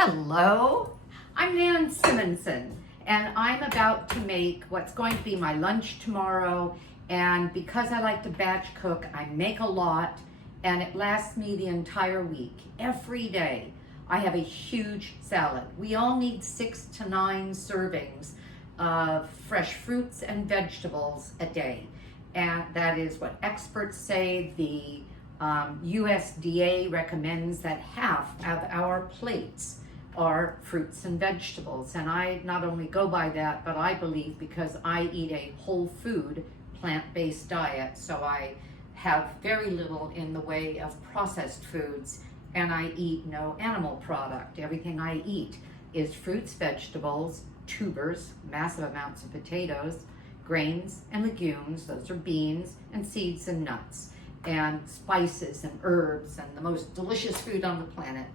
Hello, I'm Nan Simonson, and I'm about to make what's going to be my lunch tomorrow. And because I like to batch cook, I make a lot, and it lasts me the entire week. Every day, I have a huge salad. We all need 6 to 9 servings of fresh fruits and vegetables a day. And that is what experts say. The USDA recommends that half of our plates are fruits and vegetables. And I not only go by that, but I believe because I eat a whole food, plant-based diet, so I have very little in the way of processed foods, and I eat no animal product. Everything I eat is fruits, vegetables, tubers, massive amounts of potatoes, grains and legumes, those are beans, and seeds and nuts, and spices and herbs, and the most delicious food on the planet.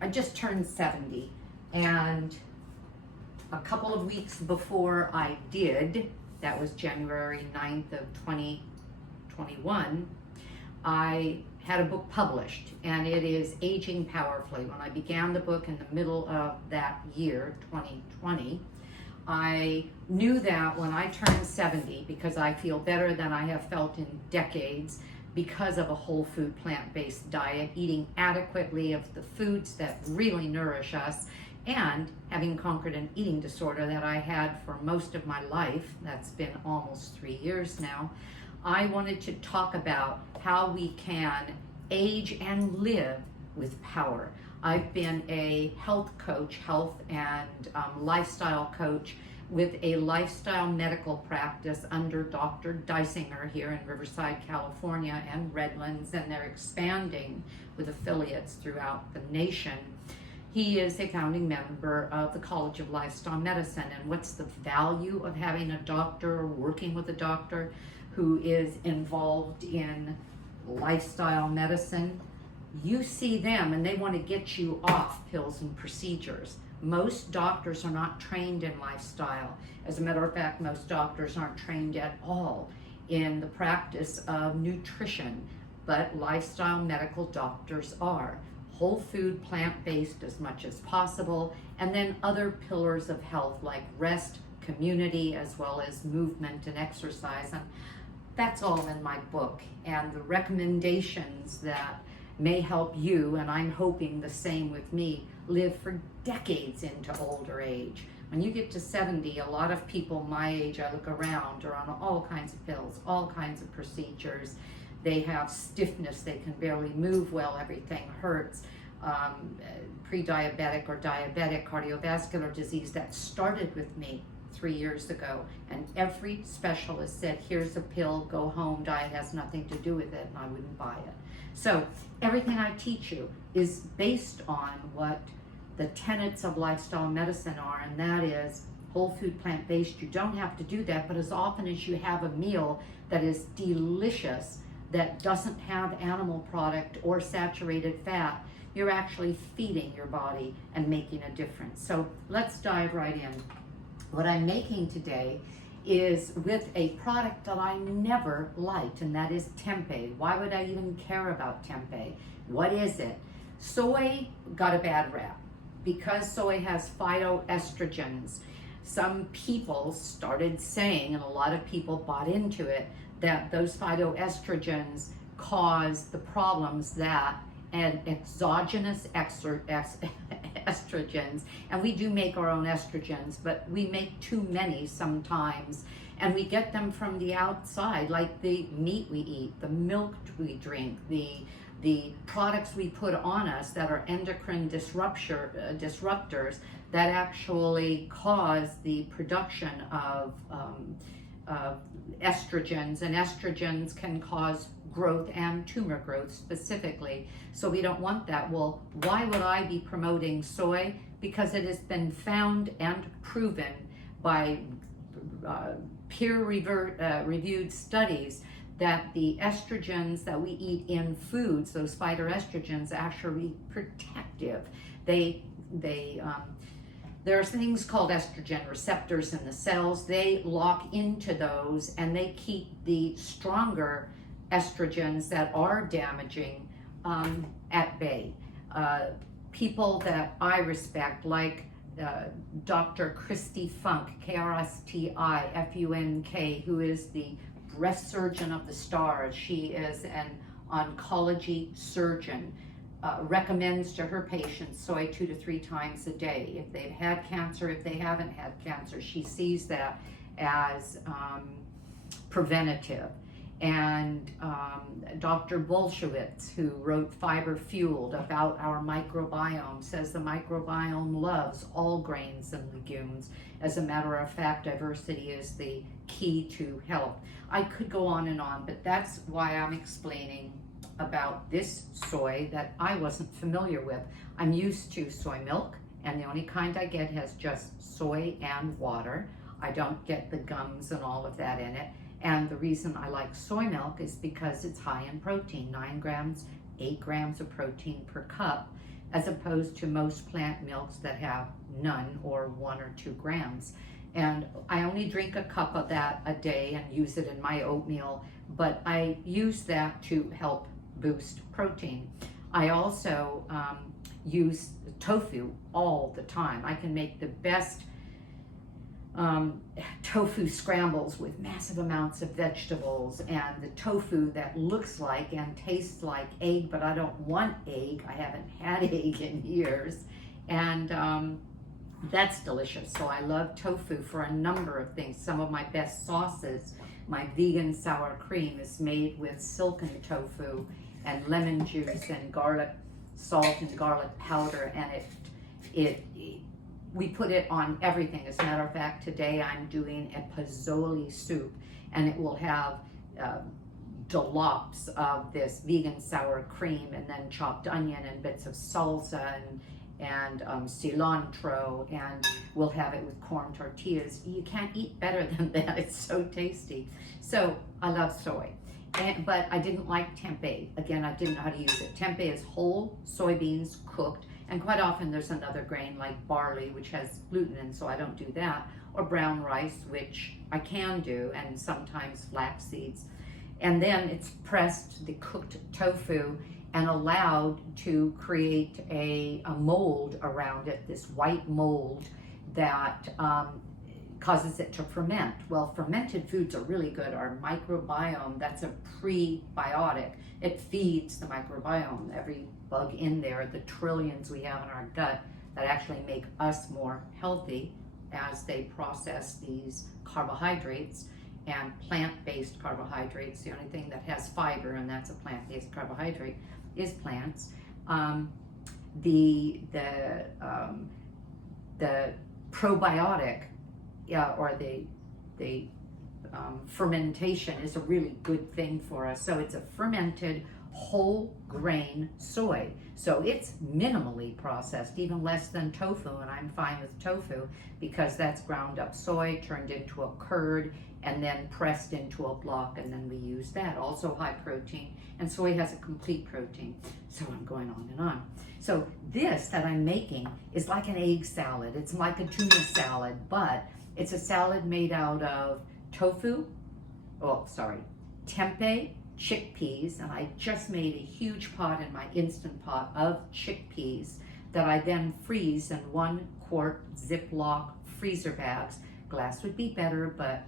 I just turned 70, and a couple of weeks before I did, that was January 9th of 2021, I had a book published, and it is Aging Powerfully. When I began the book in the middle of that year, 2020, I knew that when I turned 70, because I feel better than I have felt in decades, because of a whole food plant-based diet, eating adequately of the foods that really nourish us, and having conquered an eating disorder that I had for most of my life, that's been almost 3 years now, I wanted to talk about how we can age and live with power. I've been a health coach, health and lifestyle coach with a lifestyle medical practice under Dr. Dysinger here in Riverside, California, and Redlands, and they're expanding with affiliates throughout the nation. He is a founding member of the College of Lifestyle Medicine. And what's the value of having a doctor or working with a doctor who is involved in lifestyle medicine? You see them and they want to get you off pills and procedures. Most doctors are not trained in lifestyle. As a matter of fact, most doctors aren't trained at all in the practice of nutrition, but lifestyle medical doctors are. Whole food, plant-based as much as possible, and then other pillars of health like rest, community, as well as movement and exercise. And that's all in my book, and the recommendations that may help you, and I'm hoping the same with me, live for decades into older age. When you get to 70, a lot of people my age, I look around, are on all kinds of pills, all kinds of procedures. They have stiffness, they can barely move well, everything hurts. Pre-diabetic or diabetic cardiovascular disease that started with me 3 years ago, and every specialist said, here's a pill, go home, diet has nothing to do with it, and I wouldn't buy it. So everything I teach you is based on what the tenets of lifestyle medicine are, and that is whole food, plant-based. You don't have to do that, but as often as you have a meal that is delicious, that doesn't have animal product or saturated fat, you're actually feeding your body and making a difference. So let's dive right in. What I'm making today is with a product that I never liked, and that is tempeh. Why would I even care about tempeh? What is it? Soy got a bad rap because soy has phytoestrogens. Some people started saying, and a lot of people bought into it, that those phytoestrogens cause the problems that and exogenous estrogens, and we do make our own estrogens, but we make too many sometimes, and we get them from the outside, like the meat we eat, the milk we drink, the products we put on us that are endocrine disruptors that actually cause the production of estrogens, and estrogens can cause growth and tumor growth specifically. So we don't want that. Well, why would I be promoting soy? Because it has been found and proven by peer-reviewed studies that the estrogens that we eat in foods, those phytoestrogens, are actually protective. There are things called estrogen receptors in the cells. They lock into those and they keep the stronger estrogens that are damaging at bay. people that I respect, like Dr. Christy Funk, KrstiFunk, who is the breast surgeon of the stars. She is an oncology surgeon. Recommends to her patients soy 2 to 3 times a day. If they've had cancer, if they haven't had cancer, she sees that as preventative. And Dr. Bolshevitz, who wrote Fiber Fueled about our microbiome, says the microbiome loves all grains and legumes. As a matter of fact, diversity is the key to health. I could go on, but that's why I'm explaining about this soy that I wasn't familiar with. I'm used to soy milk, and the only kind I get has just soy and water. I don't get the gums and all of that in it. And the reason I like soy milk is because it's high in protein, 9 grams, 8 grams of protein per cup, as opposed to most plant milks that have none or 1 or 2 grams. And I only drink a cup of that a day and use it in my oatmeal, but I use that to help boost protein. I also use tofu all the time. I can make the best tofu scrambles with massive amounts of vegetables, and the tofu that looks like and tastes like egg, but I don't want egg. I haven't had egg in years, and that's delicious. So I love tofu for a number of things. Some of my best sauces, my vegan sour cream, is made with silken tofu and lemon juice and garlic salt and garlic powder, and we put it on everything. As a matter of fact, today I'm doing a pozole soup, and it will have dollops of this vegan sour cream, and then chopped onion and bits of salsa and cilantro, and we'll have it with corn tortillas. You can't eat better than that. It's so tasty. So I love soy. But I didn't like tempeh. Again, I didn't know how to use it. Tempeh is whole soybeans cooked, and quite often there's another grain like barley, which has gluten, and so I don't do that, or brown rice, which I can do, and sometimes flax seeds. And then it's pressed, the cooked tofu, and allowed to create a mold around it, this white mold that causes it to ferment. Well, fermented foods are really good. Our microbiome, that's a prebiotic. It feeds the microbiome. Every bug in there, the trillions we have in our gut that actually make us more healthy as they process these carbohydrates, and plant-based carbohydrates. The only thing that has fiber, and that's a plant-based carbohydrate, is plants. The probiotic, or the fermentation is a really good thing for us. So it's a fermented whole grain soy. So it's minimally processed, even less than tofu, and I'm fine with tofu because that's ground up soy turned into a curd and then pressed into a block, and then we use that. Also high protein, and soy has a complete protein. So I'm going on and on. So this that I'm making is like an egg salad. It's like a tuna salad, but it's a salad made out of tempeh, chickpeas, and I just made a huge pot in my Instant Pot of chickpeas that I then freeze in 1 quart Ziploc freezer bags. Glass would be better, but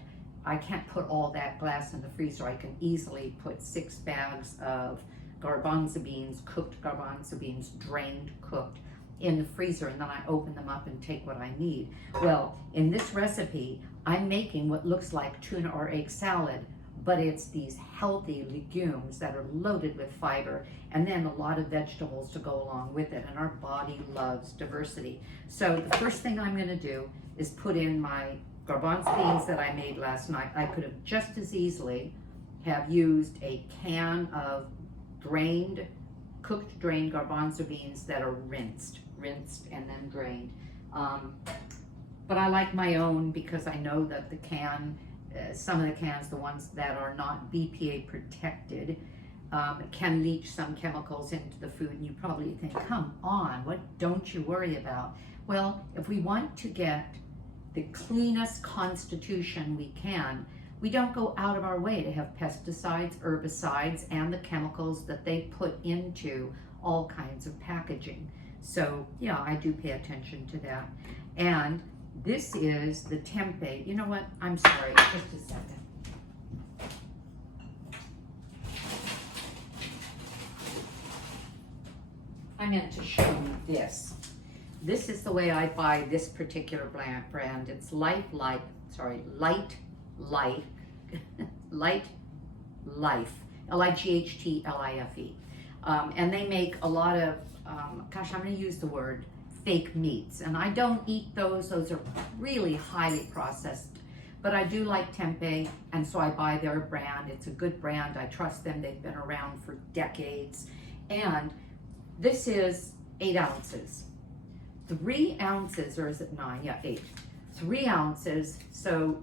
I can't put all that glass in the freezer. I can easily put 6 bags of garbanzo beans, cooked garbanzo beans, drained, cooked, in the freezer, and then I open them up and take what I need. Well, in this recipe, I'm making what looks like tuna or egg salad, but it's these healthy legumes that are loaded with fiber, and then a lot of vegetables to go along with it, and our body loves diversity. So the first thing I'm going to do is put in my garbanzo beans that I made last night. I could have just as easily have used a can of cooked drained garbanzo beans that are rinsed and then drained. But I like my own because I know that the can, some of the cans, the ones that are not BPA protected, can leach some chemicals into the food, and you probably think, come on, what don't you worry about? Well, if we want to get the cleanest constitution we can, we don't go out of our way to have pesticides, herbicides, and the chemicals that they put into all kinds of packaging. So yeah, I do pay attention to that. And this is the tempeh. You know what? I'm sorry, just a second. I meant to show you this. This is the way I buy this particular brand. It's Light Life, Light Life, Lighttlife. And they make a lot of, gosh, I'm going to use the word fake meats. And I don't eat those. Those are really highly processed. But I do like Tempeh, and so I buy their brand. It's a good brand. I trust them. They've been around for decades. And this is 8 ounces. 3 ounces, or is it 9? Yeah, 8. 3 ounces. So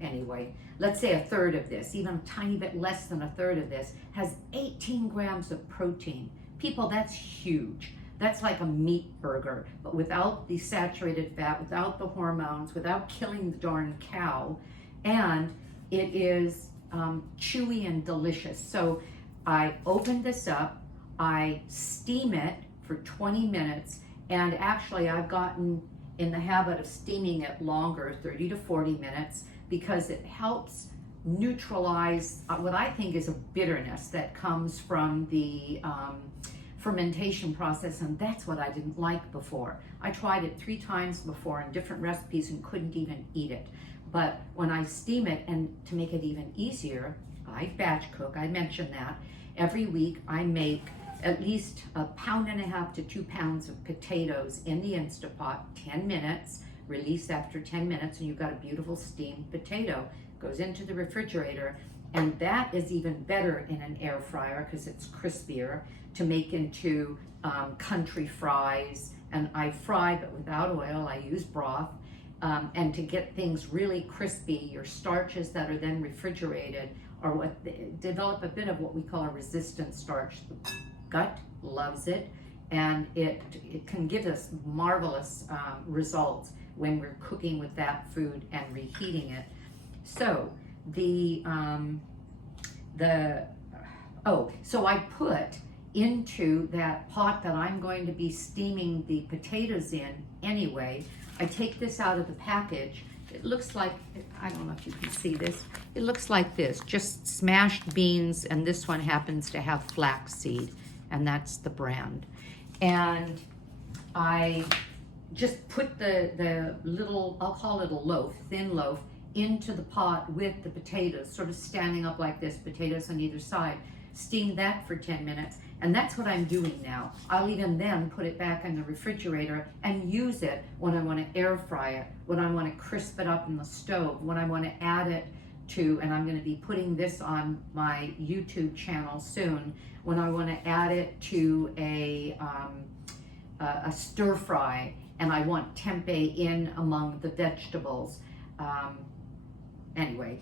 anyway, let's say a third of this, even a tiny bit less than a third of this, has 18 grams of protein. People, that's huge. That's like a meat burger, but without the saturated fat, without the hormones, without killing the darn cow. And it is chewy and delicious. So I open this up, I steam it for 20 minutes, and actually I've gotten in the habit of steaming it longer, 30 to 40 minutes, because it helps neutralize what I think is a bitterness that comes from the fermentation process, and that's what I didn't like before. I tried it 3 times before in different recipes and couldn't even eat it. But when I steam it, and to make it even easier, I batch cook, I mentioned that. Every week I make at least 1.5 pounds to 2 pounds of potatoes in the Instapot, 10 minutes, release after 10 minutes, and you've got a beautiful steamed potato. Goes into the refrigerator, and that is even better in an air fryer because it's crispier, to make into country fries. And I fry, but without oil. I use broth. And to get things really crispy, your starches that are then refrigerated are what develop a bit of what we call a resistant starch. The gut loves it, and it can give us marvelous results when we're cooking with that food and reheating it. So so I put into that pot that I'm going to be steaming the potatoes in anyway. I take this out of the package. It looks like, I don't know if you can see this. It looks like this, just smashed beans, and this one happens to have flaxseed, and that's the brand. And I just put the little, I'll call it a loaf, thin loaf, into the pot with the potatoes, sort of standing up like this, potatoes on either side. Steam that for 10 minutes, and that's what I'm doing now. I'll even then put it back in the refrigerator and use it when I want to air fry it, when I want to crisp it up in the stove, when I want to add it to, and I'm going to be putting this on my YouTube channel soon, when I want to add it to a stir fry, and I want tempeh in among the vegetables. Anyway,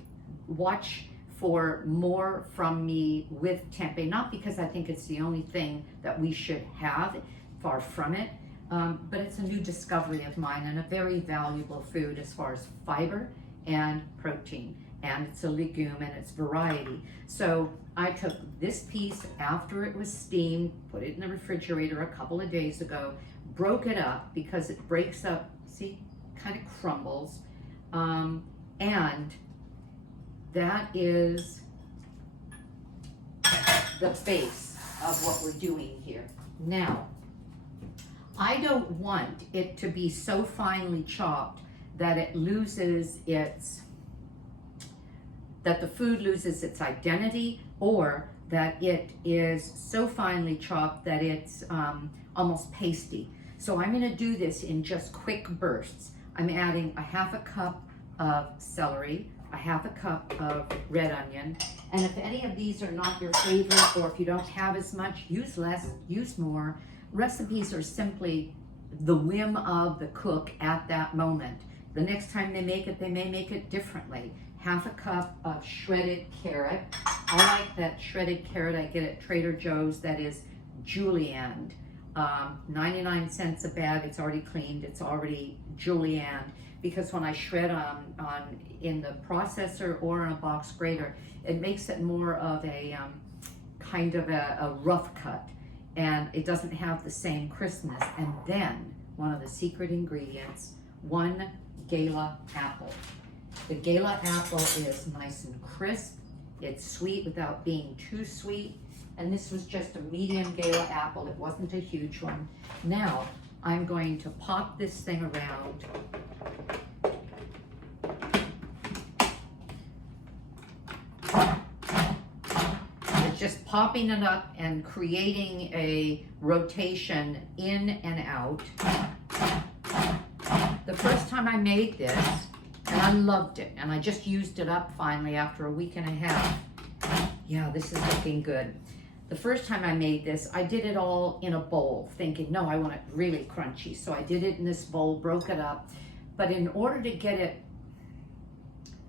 watch for more from me with tempeh, not because I think it's the only thing that we should have, far from it, but it's a new discovery of mine and a very valuable food as far as fiber and protein, and it's a legume and it's variety. So I took this piece after it was steamed, put it in the refrigerator a couple of days ago, broke it up because it breaks up, see, kind of crumbles, and that is the base of what we're doing here. Now, I don't want it to be so finely chopped that it loses that the food loses its identity, or that it is so finely chopped that it's almost pasty. So I'm going to do this in just quick bursts. I'm adding 1/2 cup of celery, 1/2 cup of red onion, and if any of these are not your favorite, or if you don't have as much, use less, use more. Recipes are simply the whim of the cook at that moment. The next time they make it, they may make it differently. 1/2 cup of shredded carrot. I like that shredded carrot I get at Trader Joe's that is julienned. 99 cents a bag. It's already cleaned. It's already julienned. Because when I shred in the processor or in a box grater, it makes it more of a kind of a rough cut. and it doesn't have the same crispness. And then one of the secret ingredients, 1 Gala apple. The Gala apple is nice and crisp. It's sweet without being too sweet. And this was just a medium Gala apple. It wasn't a huge one. Now, I'm going to pop this thing around. It's just popping it up and creating a rotation in and out. The first time I made this, and I loved it, and I just used it up finally after a week and a half. Yeah, this is looking good. The first time I made this, I did it all in a bowl, thinking, no, I want it really crunchy. So I did it in this bowl, broke it up. But in order to get it,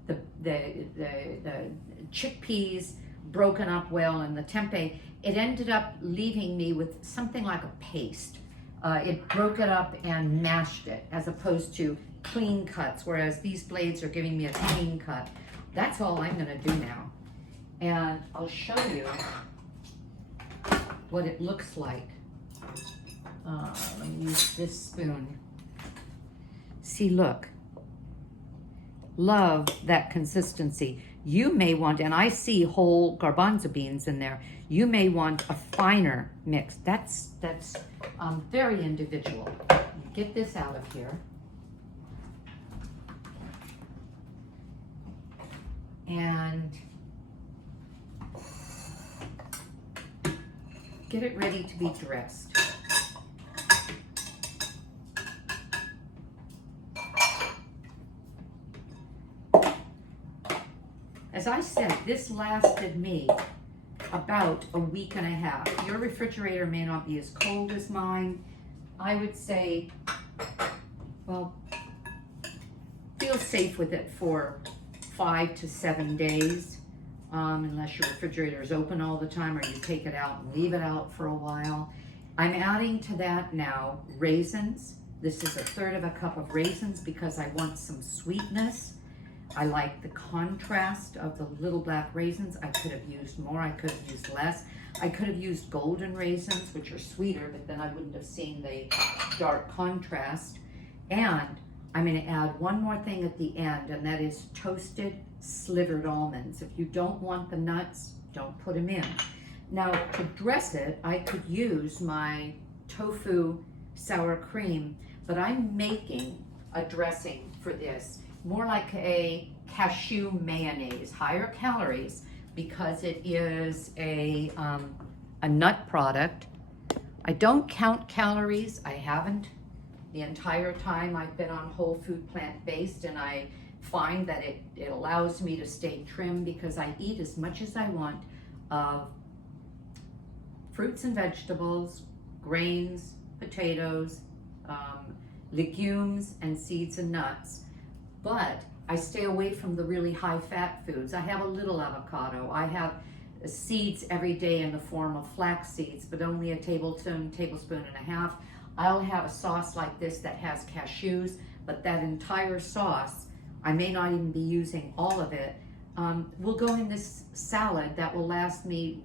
the chickpeas broken up well and the tempeh, it ended up leaving me with something like a paste. It broke it up and mashed it, as opposed to clean cuts, whereas these blades are giving me a clean cut. That's all I'm gonna do now. And I'll show you what it looks like. Let me use this spoon. See, look. Love that consistency. You may want, and I see whole garbanzo beans in there, you may want a finer mix. That's very individual. Get this out of here. And get it ready to be dressed. As I said, this lasted me about a week and a half. Your refrigerator may not be as cold as mine. I would say, well, feel safe with it for 5 to 7 days, unless your refrigerator is open all the time or you take it out and leave it out for a while. I'm adding to that now raisins. This is 1/3 cup of raisins because I want some sweetness. I like the contrast of the little black raisins. I could have used more, I could have used less. I could have used golden raisins, which are sweeter, but then I wouldn't have seen the dark contrast. And I'm gonna add one more thing at the end, and that is toasted slivered almonds. If you don't want the nuts, don't put them in. Now, to dress it, I could use my tofu sour cream, but I'm making a dressing for this. More like a cashew mayonnaise, higher calories because it is a nut product. I don't count calories. I haven't the entire time I've been on whole food plant-based, and I find that it allows me to stay trim because I eat as much as I want of fruits and vegetables, grains, potatoes, legumes, and seeds and nuts. But I stay away from the really high-fat foods. I have a little avocado. I have seeds every day in the form of flax seeds, but only a tablespoon and a half. I'll have a sauce like this that has cashews, but that entire sauce, I may not even be using all of it, will go in this salad that will last me,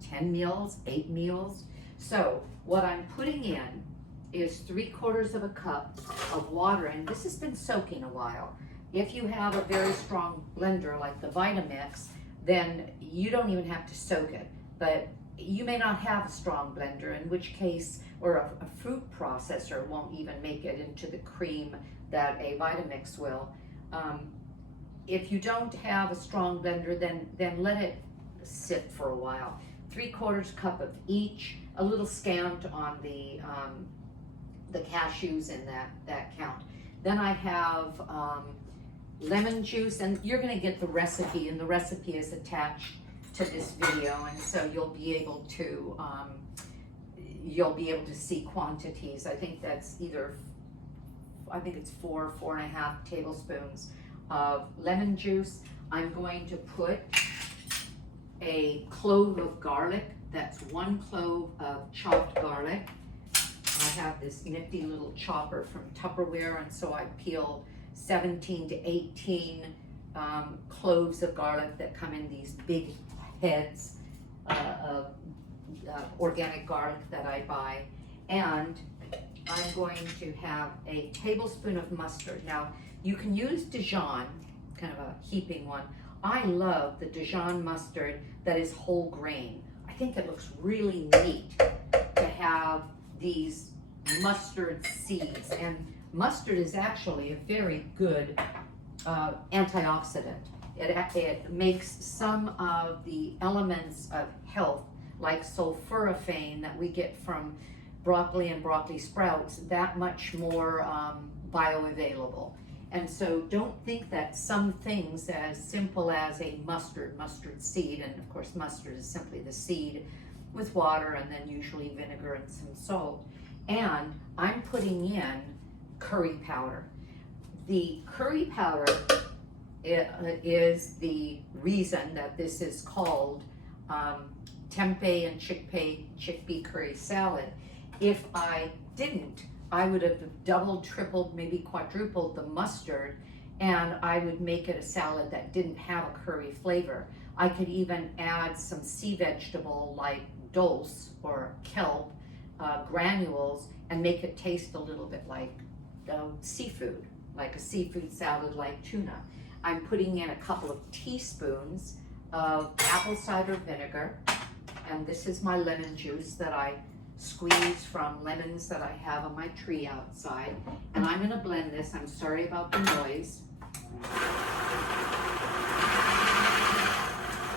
10 meals, 8 meals? So what I'm putting in is 3/4 cup of water, and this has been soaking a while. If you have a very strong blender like the Vitamix, then you don't even have to soak it. But you may not have a strong blender, in which case, or a fruit processor won't even make it into the cream that a Vitamix will. If you don't have a strong blender, then let it sit for a while. 3/4 cup of each, a little scant on the cashews in that count. Then I have lemon juice, and you're going to get the recipe, and the recipe is attached to this video, and so you'll be able to see quantities. I think that's it's 4.5 tablespoons of lemon juice. I'm going to put a clove of garlic. That's 1 clove of chopped garlic. I have this nifty little chopper from Tupperware, and so I peel 17 to 18 cloves of garlic that come in these big heads, organic garlic that I buy, and I'm going to have a tablespoon of mustard. Now, you can use Dijon, kind of a heaping one. I love the Dijon mustard that is whole grain. I think it looks really neat to have these mustard seeds, and mustard is actually a very good antioxidant. It makes some of the elements of health, like sulforaphane that we get from broccoli and broccoli sprouts, that much more bioavailable. And so don't think that some things as simple as a mustard seed, and of course mustard is simply the seed with water and then usually vinegar and some salt. And I'm putting in curry powder. The curry powder is the reason that this is called tempeh and chickpea curry salad. If I didn't, I would have doubled, tripled, maybe quadrupled the mustard, and I would make it a salad that didn't have a curry flavor. I could even add some sea vegetable like dulse or kelp granules and make it taste a little bit like seafood, like a seafood salad like tuna. I'm putting in a couple of teaspoons of apple cider vinegar, and this is my lemon juice that I squeeze from lemons that I have on my tree outside. And I'm gonna blend this. I'm sorry about the noise.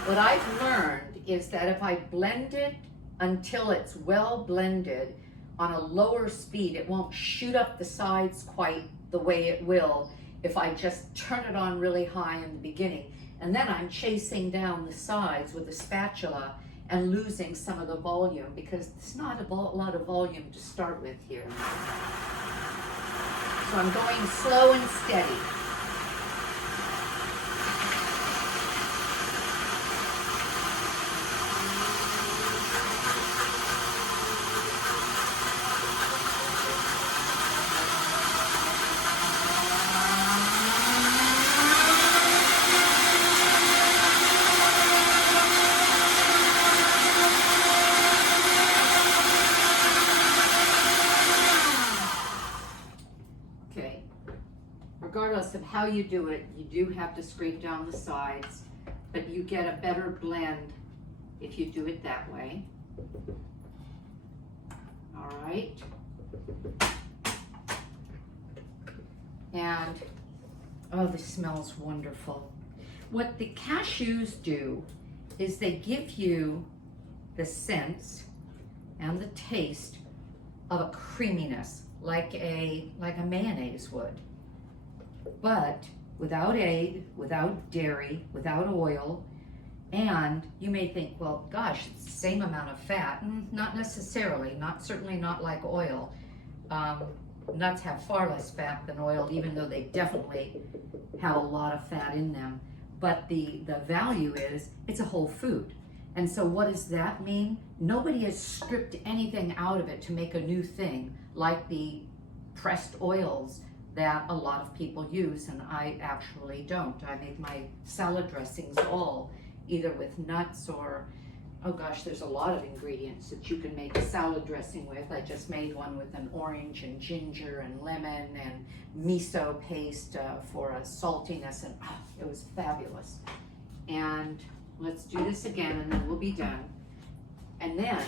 What I've learned is that if I blend it until it's well blended on a lower speed, it won't shoot up the sides quite the way it will if I just turn it on really high in the beginning. And then I'm chasing down the sides with a spatula and losing some of the volume, because there's not a lot of volume to start with here. So I'm going slow and steady. Regardless of how you do it, you do have to scrape down the sides, but you get a better blend if you do it that way. All right. And, oh, this smells wonderful. What the cashews do is they give you the sense and the taste of a creaminess, like a mayonnaise would. But without egg, without dairy, without oil, and you may think, well, gosh, it's the same amount of fat. Not necessarily, certainly not like oil. Nuts have far less fat than oil, even though they definitely have a lot of fat in them. But the value is, it's a whole food. And so what does that mean? Nobody has stripped anything out of it to make a new thing, like the pressed oils that a lot of people use, and I actually don't. I make my salad dressings all either with nuts or, oh gosh, there's a lot of ingredients that you can make a salad dressing with. I just made one with an orange and ginger and lemon and miso paste for a saltiness, and it was fabulous. And let's do this again and then we'll be done. And then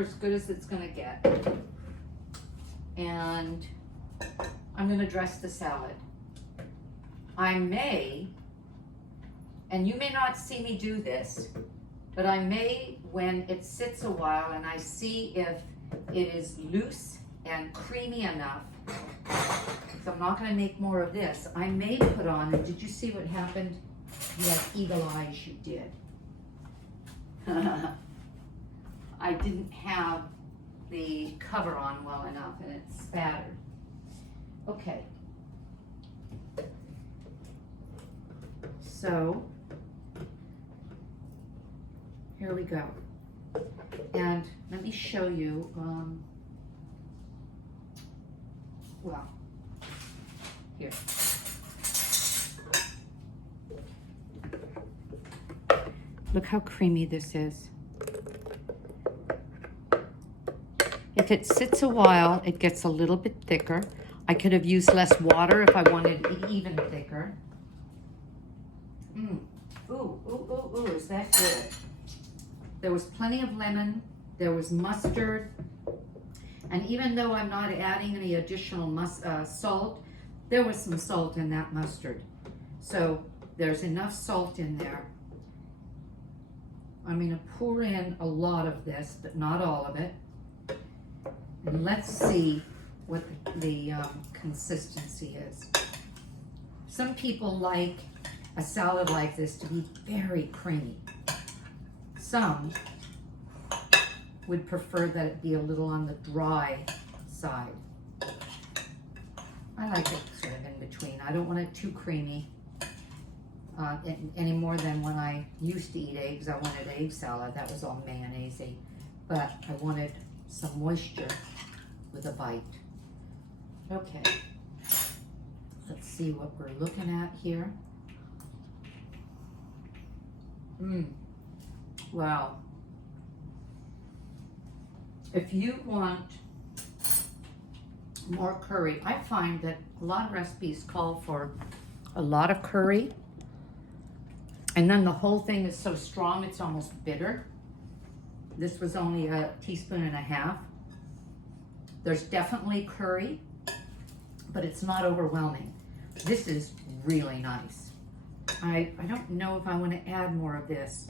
as good as it's gonna get. And I'm gonna dress the salad. I may, and you may not see me do this, but I may, when it sits a while and I see if it is loose and creamy enough, so I'm not gonna make more of this, I may put on, and did you see what happened? You had eagle eyes, you did. I didn't have the cover on well enough and it spattered. Okay. So here we go. And let me show you, well, here. Look how creamy this is. If it sits a while, it gets a little bit thicker. I could have used less water if I wanted it even thicker. Ooh, is that good? There was plenty of lemon, there was mustard, and even though I'm not adding any additional salt, there was some salt in that mustard. So there's enough salt in there. I'm gonna pour in a lot of this, but not all of it. And let's see what the consistency is. Some people like a salad like this to be very creamy. Some would prefer that it be a little on the dry side. I like it sort of in between. I don't want it too creamy any more than when I used to eat eggs. I wanted egg salad. That was all mayonnaise-y. But I wanted some moisture with a bite. Okay. Let's see what we're looking at here. Wow. If you want more curry, I find that a lot of recipes call for a lot of curry, and then the whole thing is so strong it's almost bitter. This was only a teaspoon and a half. There's definitely curry, but it's not overwhelming. This is really nice. I don't know if I want to add more of this.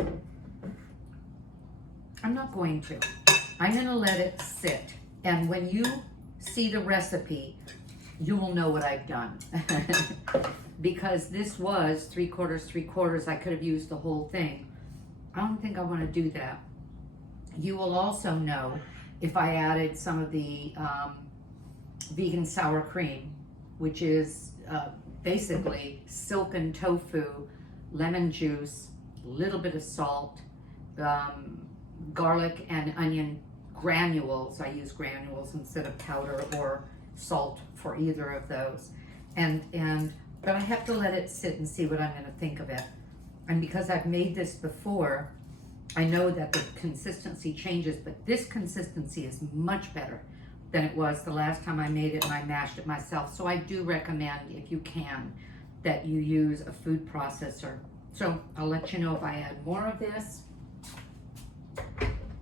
I'm not going to. I'm going to let it sit. And when you see the recipe, you will know what I've done. Because this was 3/4. I could have used the whole thing. I don't think I want to do that. You will also know if I added some of the vegan sour cream, which is basically silken tofu, lemon juice, a little bit of salt, garlic and onion granules. I use granules instead of powder or salt for either of those. But I have to let it sit and see what I'm going to think of it. And because I've made this before, I know that the consistency changes, but this consistency is much better than it was the last time I made it and I mashed it myself. So I do recommend, if you can, that you use a food processor. So I'll let you know if I add more of this.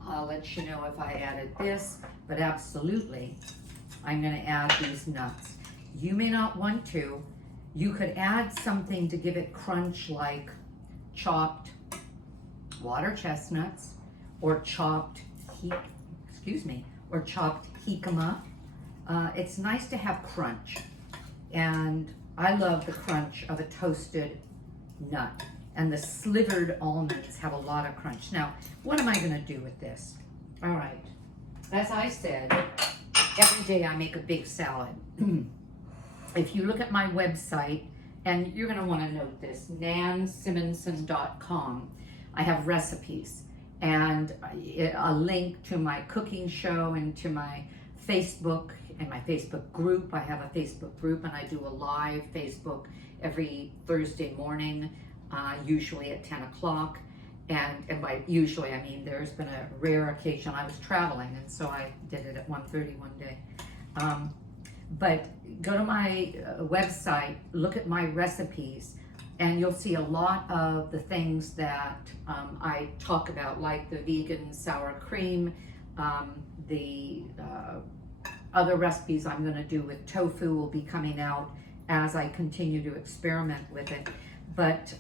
I'll let you know if I added this, but absolutely, I'm going to add these nuts. You may not want to. You could add something to give it crunch, like chopped water chestnuts or chopped jicama. It's nice to have crunch, and I love the crunch of a toasted nut. And the slivered almonds have a lot of crunch. Now, what am I going to do with this? All right, as I said, every day I make a big salad. If you look at my website, and you're going to want to note this, nansimonson.com, I have recipes and a link to my cooking show and to my Facebook and my Facebook group. I have a Facebook group and I do a live Facebook every Thursday morning, usually at 10 o'clock. And by usually, I mean there's been a rare occasion I was traveling, and so I did it at 1:30 one day. But go to my website, look at my recipes, and you'll see a lot of the things that I talk about, like the vegan sour cream, the other recipes I'm going to do with tofu will be coming out as I continue to experiment with it. But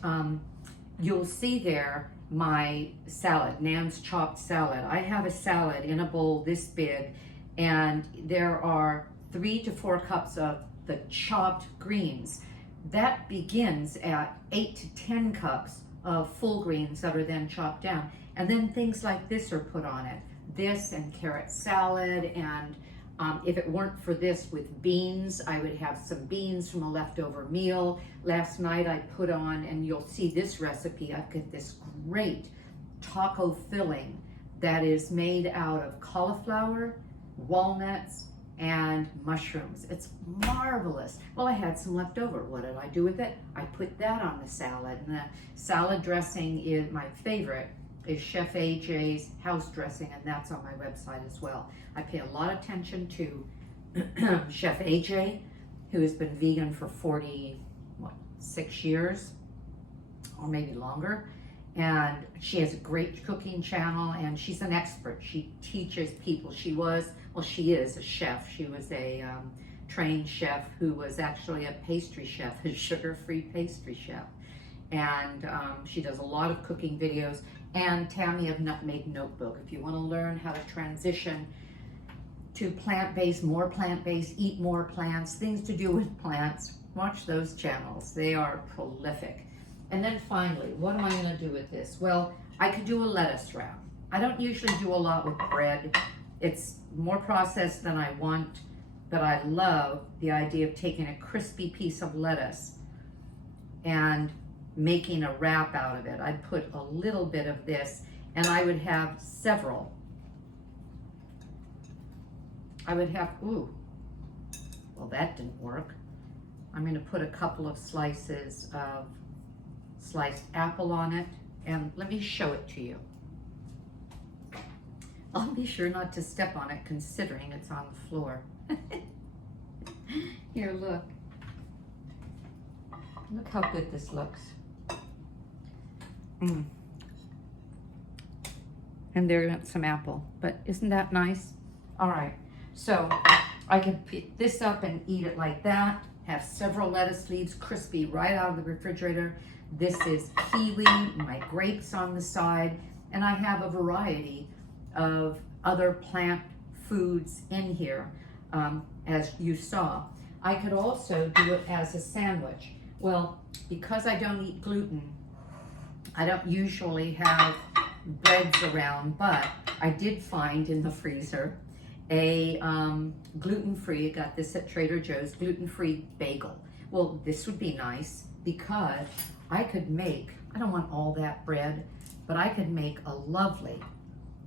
you'll see there my salad, Nan's chopped salad. I have a salad in a bowl this big, and there are 3 to 4 cups of the chopped greens. That begins at 8 to 10 cups of full greens that are then chopped down. And then things like this are put on it. This and carrot salad and If it weren't for this with beans, I would have some beans from a leftover meal. Last night I put on, and you'll see this recipe, I've got this great taco filling that is made out of cauliflower, walnuts, and mushrooms. It's marvelous. Well, I had some left over. What did I do with it? I put that on the salad, and the salad dressing is my favorite, is Chef AJ's house dressing, and that's on my website as well. I pay a lot of attention to Chef AJ, who has been vegan for 6 years, or maybe longer. And she has a great cooking channel, and she's an expert. She teaches people. She is a chef. She was a trained chef who was actually a pastry chef, a sugar-free pastry chef. And she does a lot of cooking videos. And Tammy of Nutmeg Notebook. If you want to learn how to transition to plant-based, more plant-based, eat more plants, things to do with plants, watch those channels. They are prolific. And then finally, what am I going to do with this? Well, I could do a lettuce wrap. I don't usually do a lot with bread. It's more processed than I want, but I love the idea of taking a crispy piece of lettuce and making a wrap out of it. I'd put a little bit of this, and I would have several. I would have, ooh, well, that didn't work. I'm going to put a couple of slices of sliced apple on it, and let me show it to you. I'll be sure not to step on it considering it's on the floor. Here, look. Look how good this looks. And there's some apple, but isn't that nice? All right, so I can pick this up and eat it like that, have several lettuce leaves crispy right out of the refrigerator. This is kiwi, my grapes on the side, and I have a variety of other plant foods in here, as you saw. I could also do it as a sandwich. Well, because I don't eat gluten, I don't usually have breads around, but I did find in the freezer a gluten-free, got this at Trader Joe's, gluten-free bagel. Well, this would be nice because I could make, I don't want all that bread, but I could make a lovely,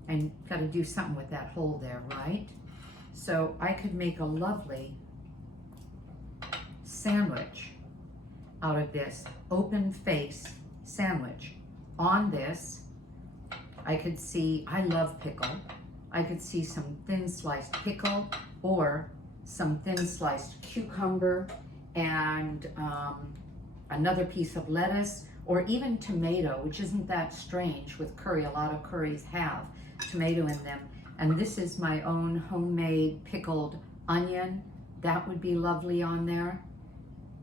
and got to do something with that hole there, right? So I could make a lovely sandwich out of this open face sandwich. On this, I could see, I love pickle. I could see some thin sliced pickle or some thin sliced cucumber and another piece of lettuce, or even tomato, which isn't that strange with curry. A lot of curries have tomato in them. And this is my own homemade pickled onion. That would be lovely on there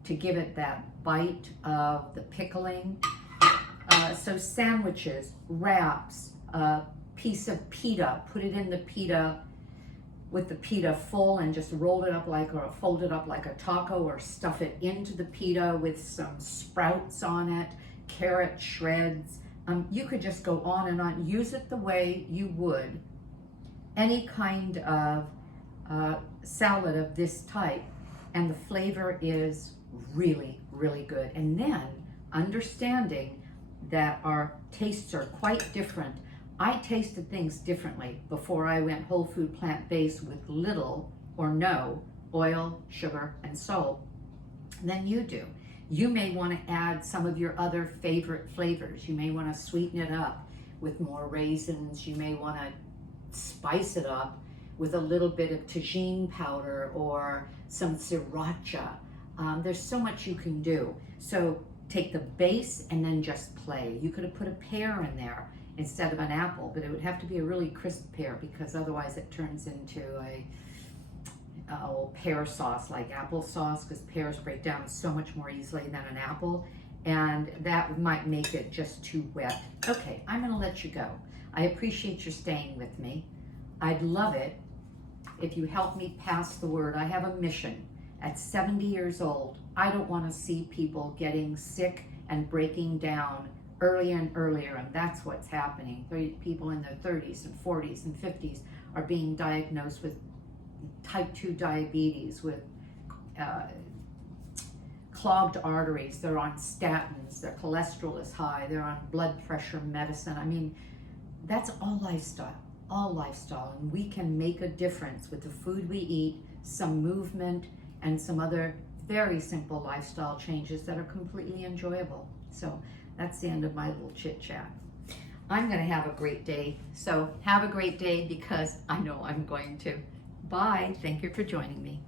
to give it that bite of the pickling. So sandwiches, wraps, a piece of pita, put it in the pita with the pita full and just roll it up like, or fold it up like a taco, or stuff it into the pita with some sprouts on it, carrot shreds. You could just go on and on. Use it the way you would any kind of salad of this type, and the flavor is really, really good. And then understanding that our tastes are quite different. I tasted things differently before I went whole food plant-based with little or no oil, sugar, and salt than you do. You may want to add some of your other favorite flavors. You may want to sweeten it up with more raisins. You may want to spice it up with a little bit of tagine powder or some sriracha. There's so much you can do. So take the base and then just play. You could have put a pear in there instead of an apple, but it would have to be a really crisp pear, because otherwise it turns into a pear sauce, like applesauce, because pears break down so much more easily than an apple, and that might make it just too wet. Okay, I'm gonna let you go. I appreciate your staying with me. I'd love it if you help me pass the word. I have a mission. At 70 years old, I don't want to see people getting sick and breaking down earlier and earlier, and that's what's happening. People in their 30s and 40s and 50s are being diagnosed with type 2 diabetes, with clogged arteries. They're on statins, their cholesterol is high, they're on blood pressure medicine. I mean, that's all lifestyle, and we can make a difference with the food we eat, some movement, and some other very simple lifestyle changes that are completely enjoyable. So that's the end of my little chit chat. I'm going to have a great day. So have a great day, because I know I'm going to. Bye. Thank you for joining me.